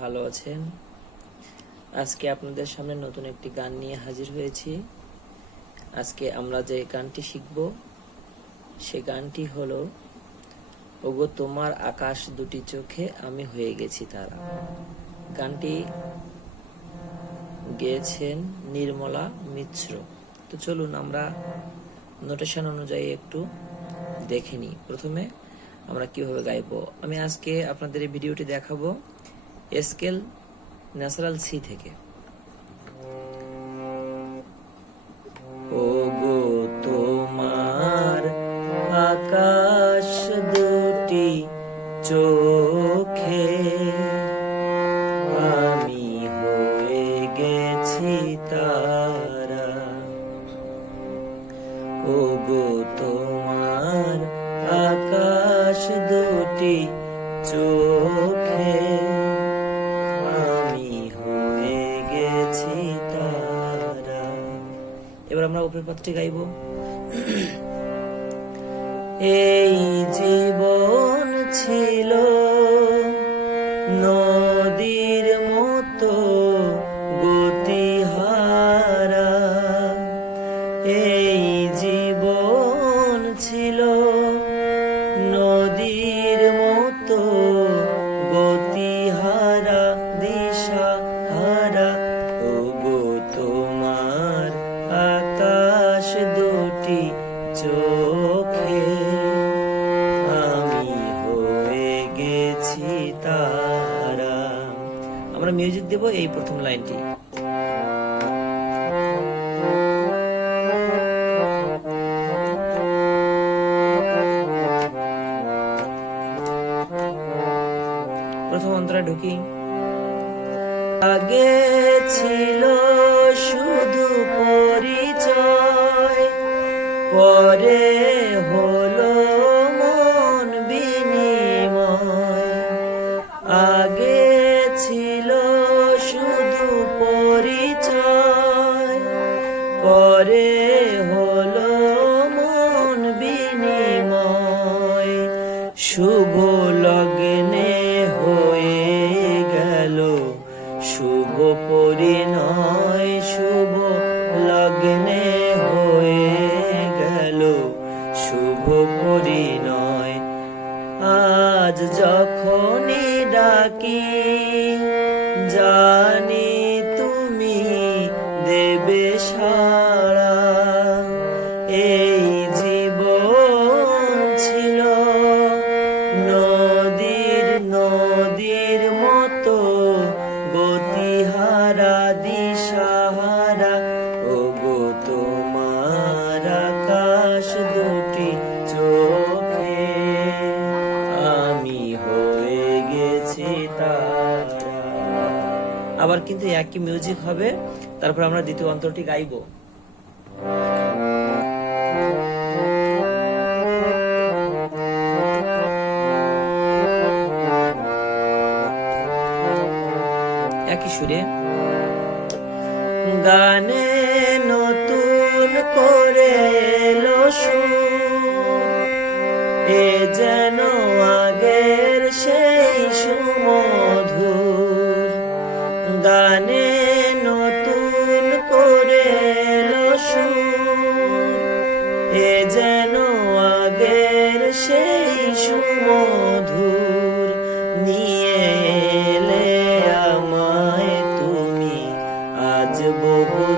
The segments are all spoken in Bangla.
ভালো আছেন। আজকে আপনাদের সামনে নতুন একটি গান নিয়ে হাজির হয়েছি। আজকে আমরা যে গানটি শিখব, সে গানটি হলো, ওগো তোমার আকাশ দুটি চোখে আমি হয়ে গেছি তারা। গানটি গেয়েছেন নির্মলা মিশ্র। তো চলুন আমরা নোটেশন অনুযায়ী একটু দেখে নিই। প্রথমে আমরা কীভাবে গাইবো? আমি আজকে আপনাদের এই ভিডিওটি দেখাবো। স্কেল ন্যাচারাল সি থেকে। ও গো তোমার আকাশ দুটি চোখে, আমি হয়ে গেছি তারা। ও গো তোমার আকাশ দুটি চোখে আমরা উপরের পথটি গাইব। এই জীবন ছিল নদীর মতো গতিহারা। এই জীবন ছিল আমরা মিউজিক দেব এই প্রথম লাইনটি। প্রথম অন্তরা ঢুকি। আগে ছিল শুধু পরিচয় পরে লগ্নে হয়ে গেল। শুভ পরিণয়, শুভ লগ্নে হয়ে গেল। শুভ পরিণয়, আজ যখনই ডাকি, জানি তুমি দেবে সাড়া নদীর মতো গতিহারা, দিশাহারা। ও গো তোমার আকাশ দুটি চোখে। আমি হয়ে গেছি আবার কিন্তু একই মিউজিক হবে। তারপর আমরা দ্বিতীয় অন্তরটি গাইবো। একই সুরে? গানে নতুন করে এলো এ যেন আগের সেই সুমধুর। গানে নতুন করে এলো এ যেন বহু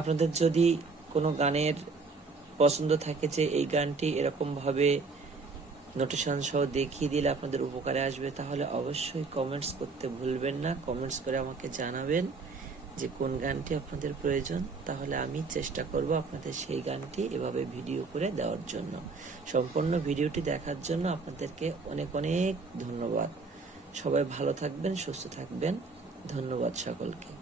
আপনাদের যদি কোনো গানের পছন্দ থাকে যে এই গানটি এরকম ভাবে নোটেশন সহ দেখিয়ে দিলে আপনাদের উপকারে আসবে, তাহলে অবশ্যই কমেন্টস করতে ভুলবেন না। কমেন্টস করে আমাকে জানাবেন যে কোন গানটি আপনাদের প্রয়োজন। তাহলে আমি চেষ্টা করব আপনাদের সেই গানটি এভাবে ভিডিও করে দেওয়ার জন্য। সম্পূর্ণ ভিডিওটি দেখার জন্য আপনাদেরকে অনেক অনেক ধন্যবাদ। সবাই ভালো থাকবেন, সুস্থ থাকবেন। ধন্যবাদ সকলকে।